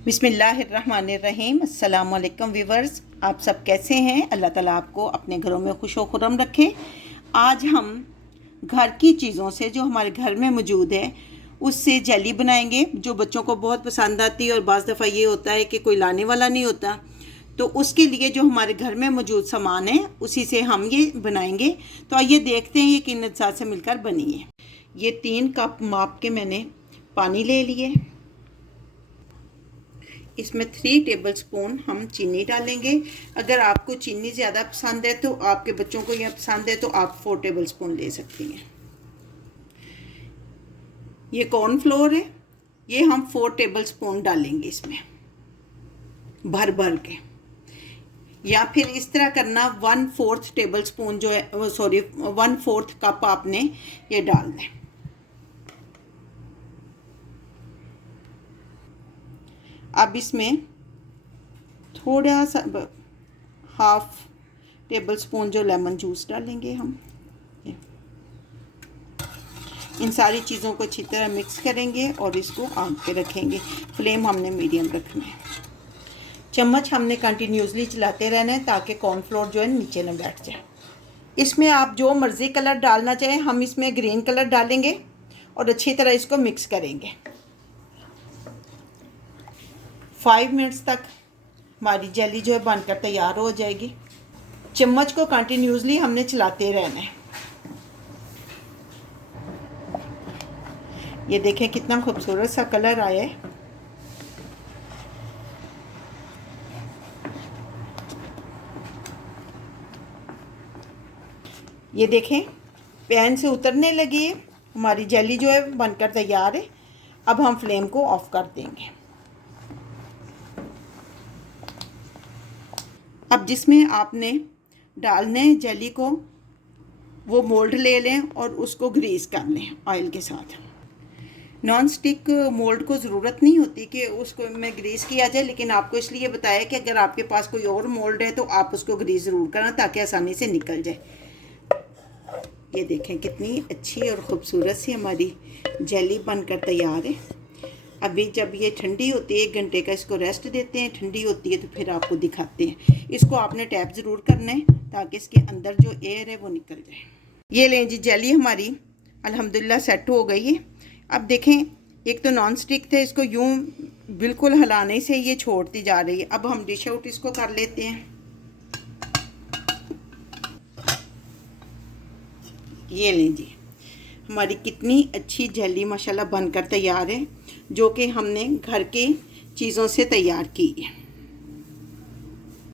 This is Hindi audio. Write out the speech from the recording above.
बिस्मिल्लाहिर्रहमानिर्रहीम। अस्सलाम वालेकुम व्यूवर्स, आप सब कैसे हैं? अल्लाह ताला आपको अपने घरों में खुश व खुर्रम रखे। आज हम घर की चीज़ों से जो हमारे घर में मौजूद है उससे जेली बनाएंगे, जो बच्चों को बहुत पसंद आती है। और बाज़ दफ़ा ये होता है कि कोई लाने वाला नहीं होता, तो उसके लिए जो हमारे घर में मौजूद सामान है उसी से हम ये बनाएंगे। तो आइए देखते हैं ये किन अज्जा से मिलकर बनी है। ये 3 कप माप के मैंने पानी ले लिए। इसमें 3 टेबलस्पून हम चीनी डालेंगे। अगर आपको चीनी ज़्यादा पसंद है तो आपके बच्चों को यह पसंद है तो आप 4 टेबलस्पून ले सकती हैं। ये कॉर्नफ्लोर है, ये हम 4 टेबलस्पून डालेंगे इसमें भर भर के। या फिर इस तरह करना 1/4 टेबलस्पून जो है 1/4 कप आपने ये डाल दें। अब इसमें थोड़ा सा 1/2 टेबलस्पून जो लेमन जूस डालेंगे हम। इन सारी चीज़ों को अच्छी तरह मिक्स करेंगे और इसको आग पे रखेंगे। फ्लेम हमने मीडियम रखना है। चम्मच हमने कंटिन्यूसली चलाते रहना है ताकि कॉर्नफ्लोर जो है नीचे न बैठ जाए। इसमें आप जो मर्ज़ी कलर डालना चाहें, हम इसमें ग्रीन कलर डालेंगे और अच्छी तरह इसको मिक्स करेंगे। 5 मिनट्स तक हमारी जेली जो है बनकर तैयार हो जाएगी। चम्मच को कंटिन्यूसली हमने चलाते रहना है। ये देखें कितना खूबसूरत सा कलर आया है। ये देखें पैन से उतरने लगी है। हमारी जेली जो है बनकर तैयार है। अब हम फ्लेम को ऑफ कर देंगे। अब जिसमें आपने डालने जेली को वो मोल्ड ले लें और उसको ग्रीस कर लें ऑयल के साथ। नॉन स्टिक मोल्ड को ज़रूरत नहीं होती कि उसको में ग्रीस किया जाए, लेकिन आपको इसलिए बताया कि अगर आपके पास कोई और मोल्ड है तो आप उसको ग्रीस ज़रूर करना ताकि आसानी से निकल जाए। ये देखें कितनी अच्छी और ख़ूबसूरत सी हमारी जेली बनकर तैयार है। अभी जब ये ठंडी होती है 1 घंटे का इसको रेस्ट देते हैं, ठंडी होती है तो फिर आपको दिखाते हैं। इसको आपने टैप ज़रूर करना है ताकि इसके अंदर जो एयर है वो निकल जाए। ये लें जी, जेली हमारी अल्हम्दुलिल्लाह सेट हो गई है। अब देखें, एक तो नॉन स्टिक थे, इसको यूं बिल्कुल हिलाने से ये छोड़ती जा रही है। अब हम डिश आउट इसको कर लेते हैं। ये लें जी, हमारी कितनी अच्छी जेली माशाल्लाह बनकर तैयार है, जो कि हमने घर के चीज़ों से तैयार की है।